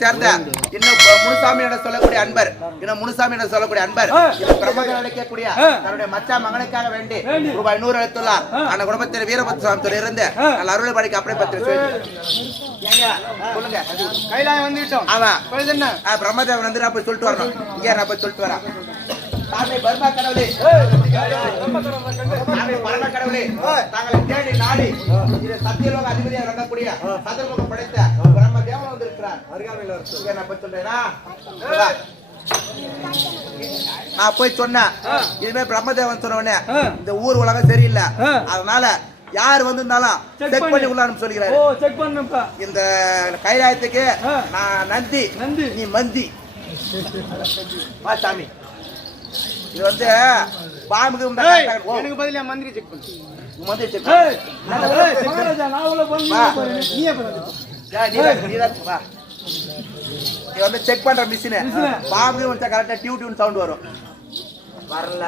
சேர்ந்த இன்னும் முனுசாமியோட சொல்லக்கூடிய அன்பர் பிரம்மதேவன் அழைக்கக்கூடிய தன்னுடைய மச்சா மகனுக்காக வேண்டி ரூபாய் 100 அளித்துள்ளார். அந்த குடும்பத்தில் வீரபத்ர சுவாமி இருந்து நல்ல அருளை படிக்க அப்படியே பத்திர சொல்லுங்க. கைலாயம் வந்துட்டோம். ஆமா பிரம்மதேவன் வந்து நான் போய் சொல்லிட்டு வரணும். இங்கே நான் போய் சொல்லிட்டு வரேன். தாங்கள் பர்மா கடவுளே, தாங்களை தேடி நாடி சத்தியலோக அதிபதியாக விளங்கக்கூடிய சதுர்முகம் படைத்த பிரம்மதேவன் வந்திருக்கிறார். நான் போய் சொன்னேன். இனிமே பிரம்மதேவன் சொன்ன இந்த ஊர் உலகம் சரியில்லை, அதனால யார் வந்திருந்தாலும் செக் பண்ணி உள்ளான்னு சொல்லிக்கிறாரு. இந்த கைலாயத்துக்கு நான் நந்தி, நீ மந்தி. வா சாமி, இது வந்து பாம்புக்கு எனக்கு பதிலா மந்திரி செக் பண்ணு. மந்திரி செக் வந்து செக் பண்ற மிஷின். பாம்புக்கு வந்து கரெக்டா டியூ டியூன் சவுண்ட் வரும். வரல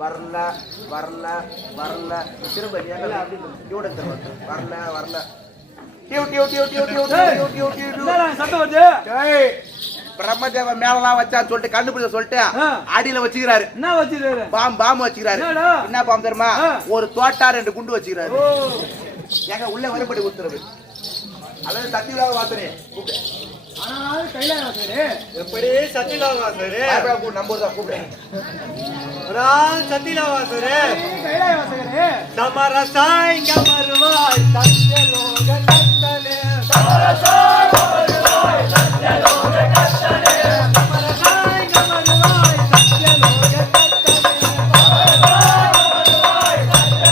வரல வரல வரல திரும்ப வரல வரல டியூ டியூ டியூ டியூ டியூ டியூ டியூ டியூ சத்தம் வருது. பிரம்மதேவன் மேலாம் வச்சான்னு சொல்லிட்டு கண்டுபிடிச்ச சொல்லிட்டு அடியில வச்சுக்கிறாரு. என்ன வச்சுக்கிறாரு? பாம்பு வச்சுக்கிறாரு. என்ன பாம்பு தெரியுமா? ஒரு தோட்டா 2 குண்டு வச்சுக்கிறாரு. எங்க உள்ள வரும்படி உத்தரவு. அதாவது சத்தியலாக வாசனே எப்படி சத்தியலாவாசரே நம்பர் தான் கூப்பிடுறேன். சத்தியலாவாசரே கைலாயவாசகரே சமரசாய் இங்க வருவாய் சத்தியலோக கட்டனே சமரசாய் வருவாய் சத்தியலோக கட்டனே சமரசாய் இங்க வருவாய் சத்தியலோக கட்டனே சமரசாய் வருவாய் சத்தியலோக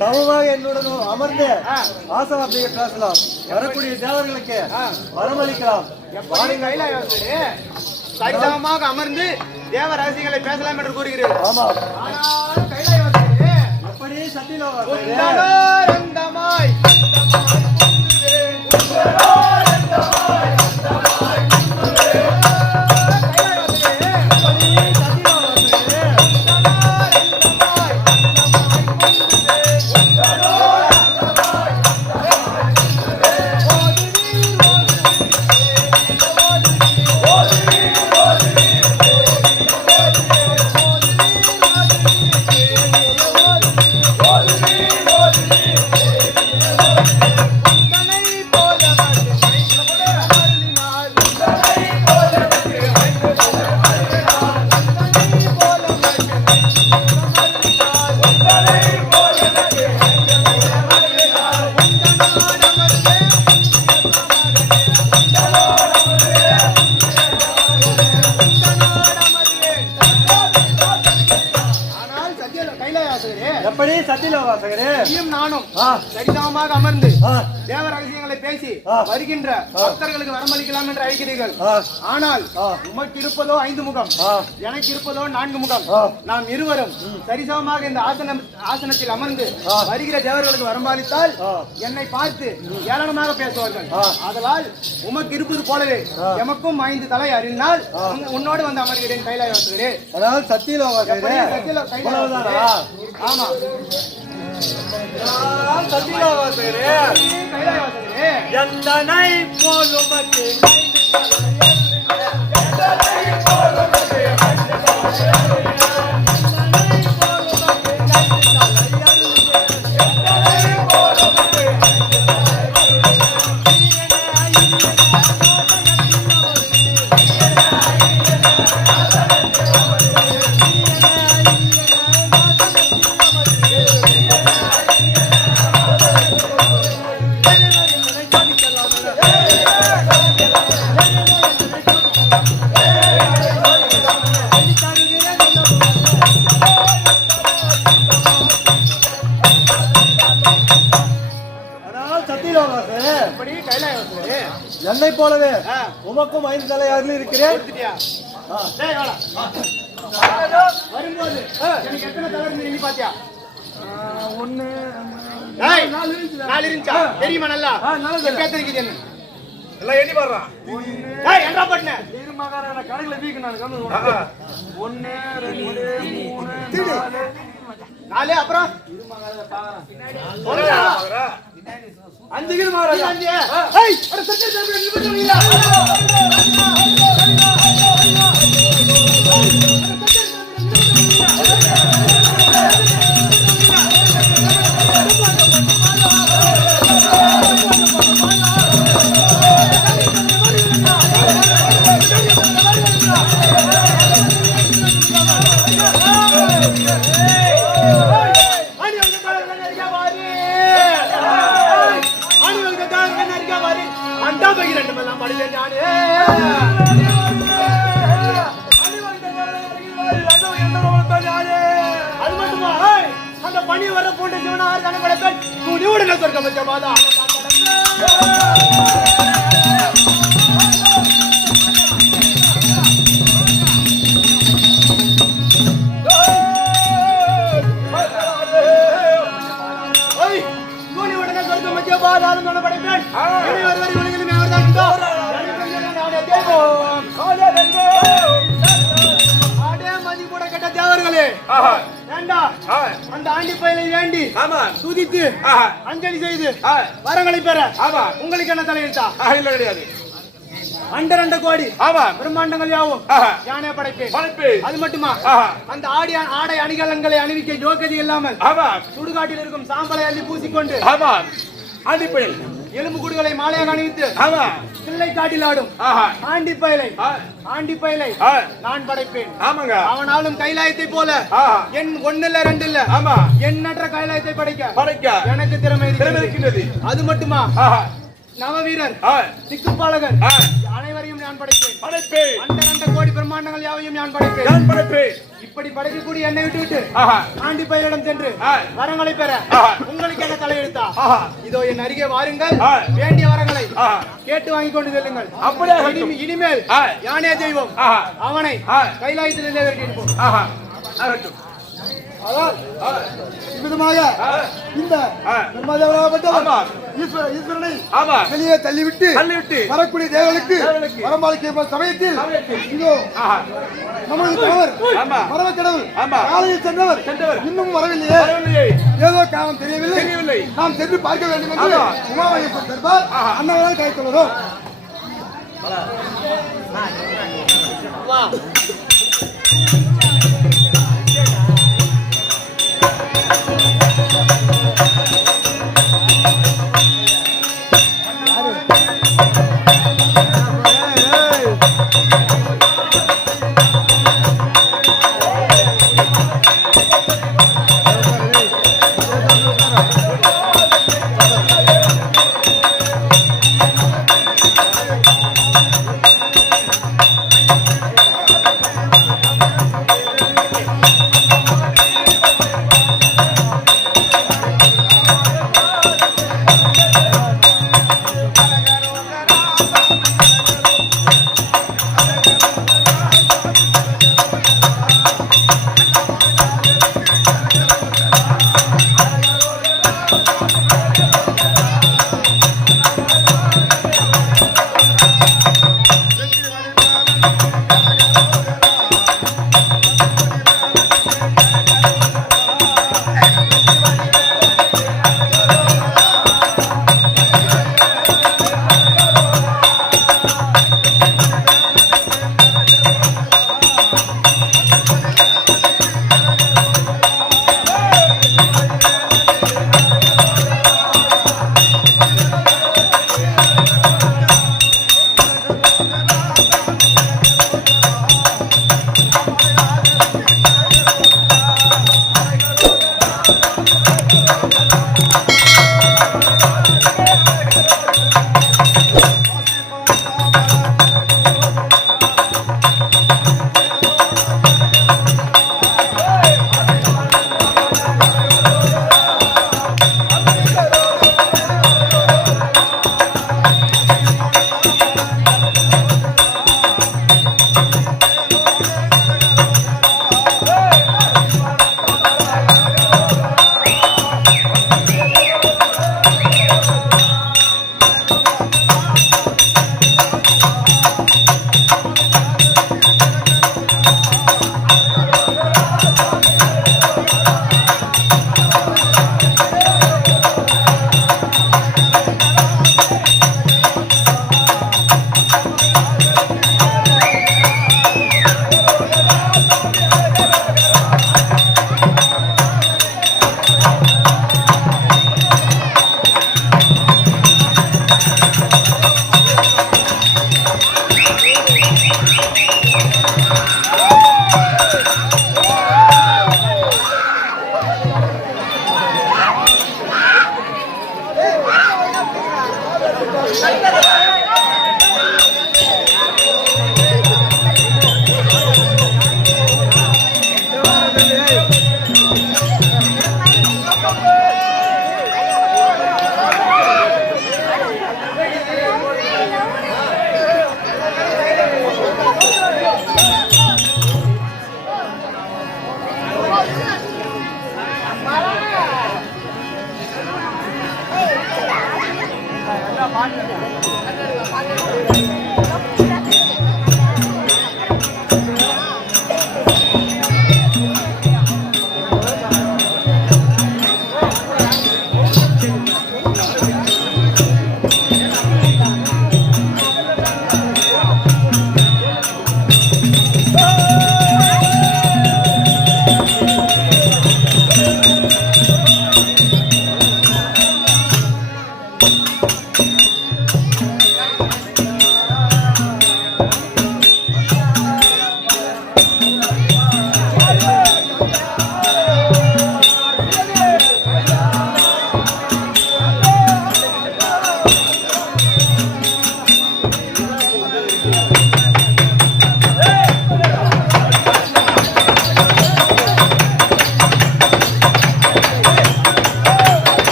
சமமாக என்னுடன் அமர்ந்து ஆசவார்த்தையை பேசலாம். வரக்கூடிய தேவர்களுக்கு வரமளிக்கலாம். சரிசமமாக அமர்ந்து தேவ ரகசியங்களை பேசலாம் என்று கூறுகிறேன். ஆமா, எப்படி சத்தியலோகமாய் எப்படி சத்தியலோகவாசகரே நானும் சரிசமமாக அமர்ந்து தேவ ரகசியங்களை பேசி வருகின்ற பக்தர்களுக்கு வரமளிக்கலாம் என்று அழைக்கிறீர்கள். ஆனால் உமக்கு இருப்பதோ 5 முகம், எனக்கு இருப்பதோ 4 முகம். நாம் இருவரும் சரிசமமாக இந்த ஆசனத்தில் அமர்ந்து வருகிற தேவர்களுக்கு வரமளித்தால் என்னை பார்த்து ஏளனமாக பேசுவார்கள். அதனால் உமக்கு இருப்பது போலவே எமக்கும் 5 தலை அறிந்தால் உன்னோடு வந்து அமர்கிறேன் கைலாயவாசகரே. அதாவது சத்தியலோகவாசகரே. ஆமா, சத்தியலோகவாசகரே கைலாயவாசகரே எந்தனை போலுமக்கு என்னை போலவே உமக்கும் 5 தலை அருள் இருக்கிறேன். வரும்போது எனக்கு எத்தனை தலை இருந்து பாத்தியா? 1 4 இருந்துச்சா? தெரியுமா நல்லா? பேத்திருக்குது என்ன எல்லாம் எண்ணி பாடுறான். என்ன பண்ண மகாராணா கடையில வீக்கு நான் 1 2 3 4 அப்புறம் 5 கிலோ மகாராஜா. அந்த பணி வர போன்ற சிவனார் கணக்கெடுப்பேன் முடிவுடனே சொர்க்க பட்சமாதா முடிவுடனே சொர்க்க பட்சமாதாலும் படைப்பேன் வருவரை உலகிலும் எவர்தான் உண்டோ தேவர்களே அந்த ஆண்டி பயிலை வேண்டி துதித்து அஞ்சலி செய்து வரங்களை பெற உங்களுக்கு என்ன தலையெழுத்தா? கிடையாது. 2 கோடி பிரம்மாண்டங்கள் யாவும் யானே படைப்பேன். அது மட்டுமா அந்த ஆடை அணிகலன்களை அணிவிக்க யோகதி இல்லாமல் சுடுகாட்டில் இருக்கும் சாம்பலை அள்ளி பூசிக்கொண்டு எலும்பு கூடுகளை மாலையாக அணிவித்து பிள்ளை காட்டில் ஆடும் ஆண்டி பயிலை நான் படைப்பேன். அவனாலும் கைலாயத்தை போல என் 1 இல்ல 2 இல்ல எண்ணற்ற கைலாயத்தை படைக்க எனக்கு திறமை இருக்கிறது. அது மட்டுமா நவவீரர் திக்குப்பாலகர் அனைவரையும் நான் படைப்பேன். அந்த 2 கோடி பிரம்மாண்டங்கள் யாவையும் நான் படைப்பேன். இப்படி படைக்கக்கூடிய என்னை விட்டு ஆண்டி பயிரிடம் சென்று வரங்களை பெற உங்களுக்கு என்ன தலையெழுத்தா? இதோ என் அருகே வாருங்கள். வேண்டிய வரங்களை கேட்டு வாங்கி கொண்டு செல்லுங்கள். அப்படியே இனிமேல் யானே தெய்வம் அவனை கைலாயத்திலே வெட்டியிருப்போம். விதமாக இந்த ஈஸ்வரனை வெளியே தள்ளிவிட்டு வரக்கூடிய தேவர்களுக்கு வரம்பாளிக்க சமயத்தில் இதோ நமது கணவர் மரப கடவுள் காலையில் சென்றவர் இன்னும் வரவில்லையே, ஏதோ காரணம் தெரியவில்லை, நாம் சென்று பார்க்க வேண்டும் என்று உமாமகேஸ்வரர் தர்பார் அண்ணவரால் கழித்துள்ளோம்.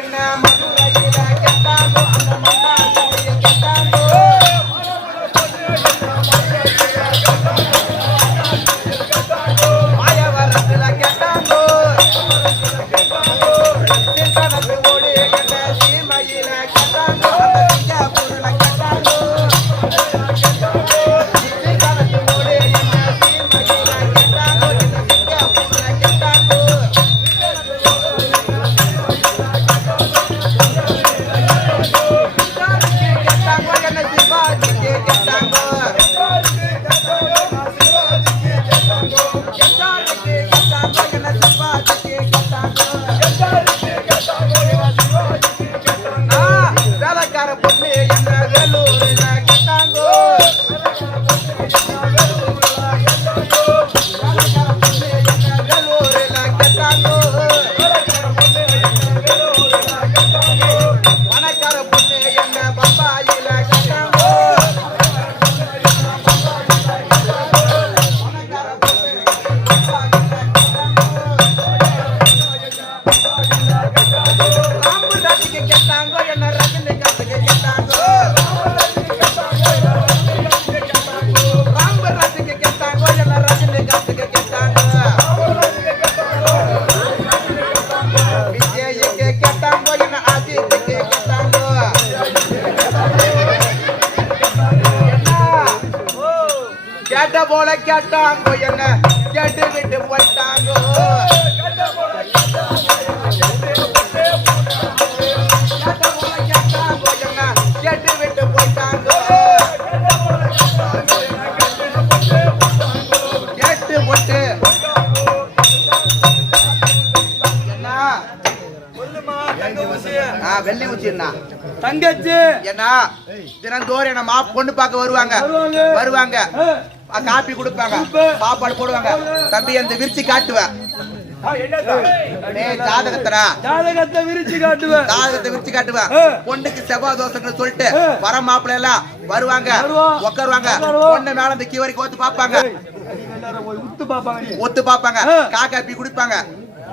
என்ன மதுரையில கெட்டாங்கோ அந்த மன்னார்குடிய கெட்டாங்கோ மாயவரத்துல கெட்டாங்கோ சிந்தனத்து ஓடி என்ன சீமையில கெட்டாங்கோ அந்த சிங்கப்பூர்ல கெட்டாங்கோ சிந்தனத்து ஓடி என்ன சீமையில கெட்டாங்கோ இந்த சிங்கப்பூர்ல கெட்டாங்கோ வேலைக்கார பொண்ணு என்ற வேலூர்ல கேட்டாங்கோ வேலைக்கார பொண்ணு என்ற வேலூர்ல கேட்டாங்கோ பணக்கார பொண்ணு என்ற பம்பாயில கேட்டாங்கோ பணக்கார பொண்ணு ராம்பு ராஜிக்கு கேட்டாங்கோ என்ன ரஜினி காசுக்கு கேட்டாங்கோ ராம்பு ராஜிக்கு கேட்டாங்கோ என்ன ரஜினி காசுக்கு கேட்டாங்கோ விஜய்க்கு கேட்டாங்கோ என்ன அஜித்துக்கு கேட்டாங்கோ கேட்ட போல கேட்டாங்கோ என்ன கேட்டு விட்டு போயிட்டாங்கோ கேட்ட போல கேட்டாங்கோ என்ன கேட்டு விட்டு போயிட்டாங்கோ கேட்டு போட்டு என்ன வெள்ளி ஊச்சின்னா தங்கச்சி என்ன தினந்தோறும் என்ன பொண்ணு பார்க்க வருவாங்க காப்பி கொடுப்பாங்க சாப்பாடு போடுவாங்க தம்பி அந்த விரிச்சு காட்டுவேன் ஜாதகத்தை விரிச்சு காட்டுவேன் பொண்ணுக்கு செவ்வாய் தோசைன்னு சொல்லிட்டு வர மாப்பிள்ளை எல்லாம் வருவாங்க உட்காருவாங்க பொண்ணு மேல இந்த கீ வரைக்கும் ஒத்து பாப்பாங்க காப்பி குடிப்பாங்க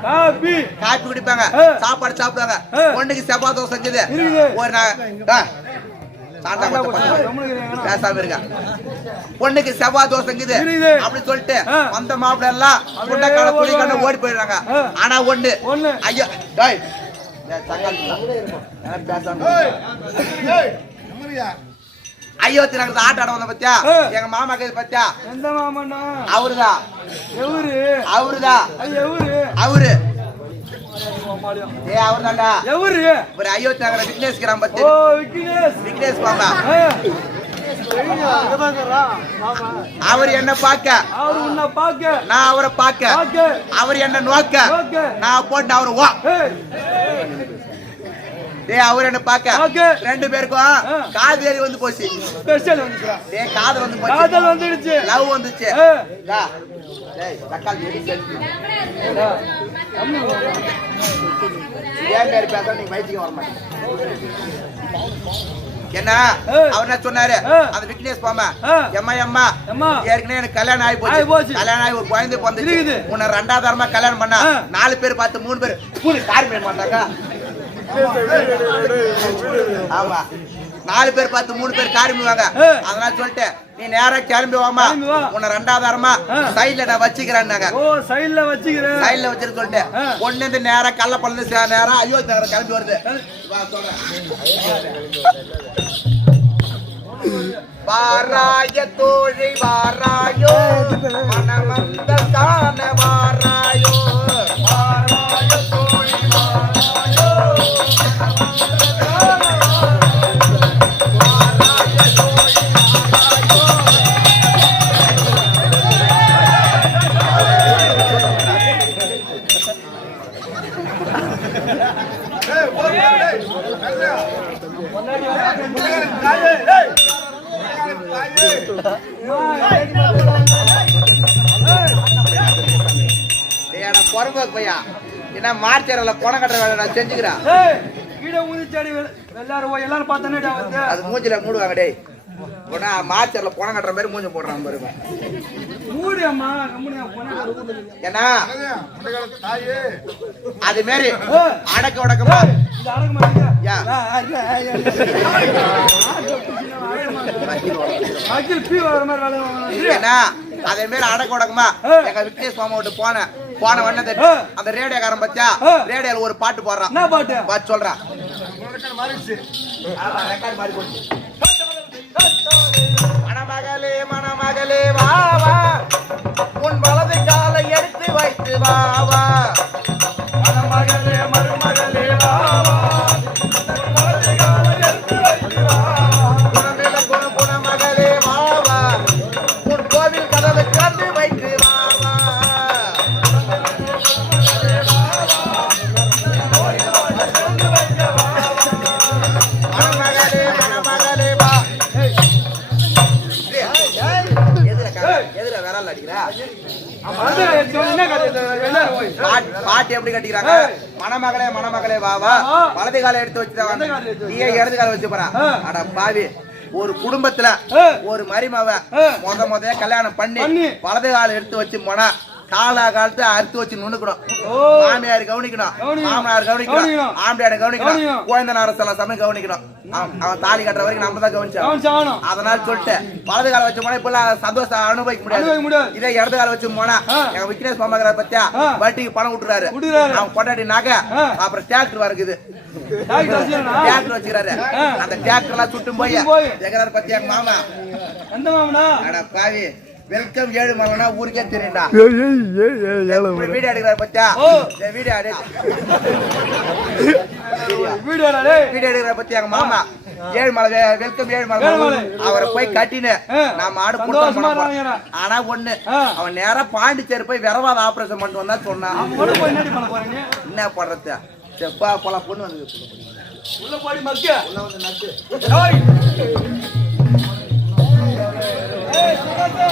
காப்பி குடிப்பாங்க சாப்பாடு சாப்பிடுவாங்க பொண்ணுக்கு செவ்வாய் தோசை செஞ்சது ஒரு பேசாம இருக்க பொண்ணுக்கு செவ்வாய் தோசை செஞ்சது அப்படின்னு சொல்லிட்டு அந்த மாப்பிள்ள எல்லாம் புண்டக்கால துணி கண்ண ஓடி போயிடுறாங்க ஆனா ஒண்ணு ஐயோ ஐயோத்தி நகரத்து ஆட்ட ஆட வந்த பத்தியா எங்க மாமா கேது பத்தியா எந்த மாமன்னா அவருதான் அவரு அவர்தான்டா எவரு ஒரு அயோத்தி நகர விக்னேஷ் கிராம பத்தி விக்னேஷ் மாமா அவர் என்ன பாக்க நான் அவரை பாக்க அவர் என்ன நோக்க நான் போட்டு அவரு அவர் என்ன பாக்க ரெண்டு பேருக்கும் காதேரி வந்து போச்சு காதல் வந்து போச்சு லவ் வந்துச்சு என்ன அவர் என்ன சொன்னாரு அந்த விக்னேஷ் பாமா எம்மா ஏற்கனவே எனக்கு கல்யாணம் ஆகி போச்சு கல்யாணம் ஆகி ஒரு குழந்தை பிறந்துச்சு உன்னை 2வது தரமா கல்யாணம் பண்ணா 4 பேர் பார்த்து 3 பேர் காரி பண்ண மாட்டாங்க ஆமா 4 பேர் பார்த்து 3 பேர் காரிடுவாங்க அதனால சொல்லிட்டு நீ நேரா கிளம்பி வாமா உன்னை 2வது தரமா சைடுல நான் வச்சுக்கிறேன்னாங்க சைடுல வச்சிரு சொல்லிட்டு பொண்ணு இந்த நேரா கல்ல பழந்து நேரா அயோத்தி நகரம் கிளம்பி வருது வாராய தோழி வாராயோ மனமந்த காண வாராயோ வாராய தோழி வாராயோ பையா என்ன மார்ச்சரில் பணம் கட்டுற வேலை நான் செஞ்சுக்கிறேன் எல்லாரும் பார்த்தேன்னு அது மூஞ்சில மூடுவாங்க டேய் மார்ச்சரில் பணம் கட்டுற மாதிரி மூஞ்சி போடுறான் பாருங்க மூடி அம்மா கம்பெனியா போனா என்ன அது மாதிரி அடக்க உடக்கமா இது அடக்க மாட்டீங்க யா அகில் பீ வர மாதிரி வேலை வாங்கணும் என்ன அதே மாதிரி அடக்க உடக்கமா எங்க விக்னேஷ் மாமா விட்டு போன வண்ணது அந்த ரேடியோக்காரன் பத்தியா ரேடியோல ஒரு பாட்டு போடுறான் என்ன பாட்டு பாட்டு சொல்றான் மணமகளே மணமகளே வா வா உன் வலது காலை எடுத்து வைத்து வா வா மணமகளே மருமகளே வா வா வலது காலை எடுத்து வைத்து வா குணமேல குணமகளே வா வா உன் கோவில் கதவை திறந்து வைத்து வா வா மணமகளே மணமகளே வா எதுல விரல் அடிக்கிறா பாட்டு எப்படி கட்டிக்கிறாங்க மணமகளே மணமகளே வா வா வலது காலை எடுத்து வச்சுதான் நீயே இடது காலை வச்சு போறா அட பாவி ஒரு குடும்பத்துல ஒரு மருமவ முத கல்யாணம் பண்ணி வலது காலை எடுத்து வச்சு போனா காலத்தை அறுத்து வச்சு நுணுக்கணும் மாமியார் கவனிக்கணும் மாமனார் கவனிக்கணும் ஆம்பியார் கவனிக்கணும் குழந்தை சில சமயம் கவனிக்கணும் அவன் தாலி கட்டுற வரைக்கும் நம்ம தான் கவனிச்சோம் அதனால சொல்லிட்டு வலது கால வச்சு போனா இப்ப சந்தோஷம் அனுபவிக்க முடியாது இதே இடது கால வச்சு போனா எங்க விக்னேஷ் மாமாக்கிற பத்தியா வட்டிக்கு பணம் விட்டுறாரு அவன் கொண்டாடி நகை அப்புறம் டிராக்டர் வருக்குது டிராக்டர் வச்சுக்கிறாரு அந்த டிராக்டர் எல்லாம் சுட்டும் போய் எங்கிறாரு பத்தியா எங்க மாமா எந்த மாமனா அட பாவி வெல்கம் ஏழு மலனா ஊருக்கே தெரியும்டா வீடியோ எடுக்கிறாரு பத்தியா வீடியோ எடுக்கிற பத்தியா எங்க மாமா ஏழு மலை வெல்கம் ஏழு மலை அவரை போய் கட்டினு நாம ஆடு கொடுத்தோம் ஆனா ஒண்ணு அவன் நேரா பாண்டிச்சேரி போய் விரவாத ஆபரேஷன் பண்ணிட்டு வந்தா சொன்னான் என்ன பண்றது செப்பா போல பொண்ணு வந்து உள்ள போய் மக்கிய உள்ள வந்து நட்டு ஏய் சுகதா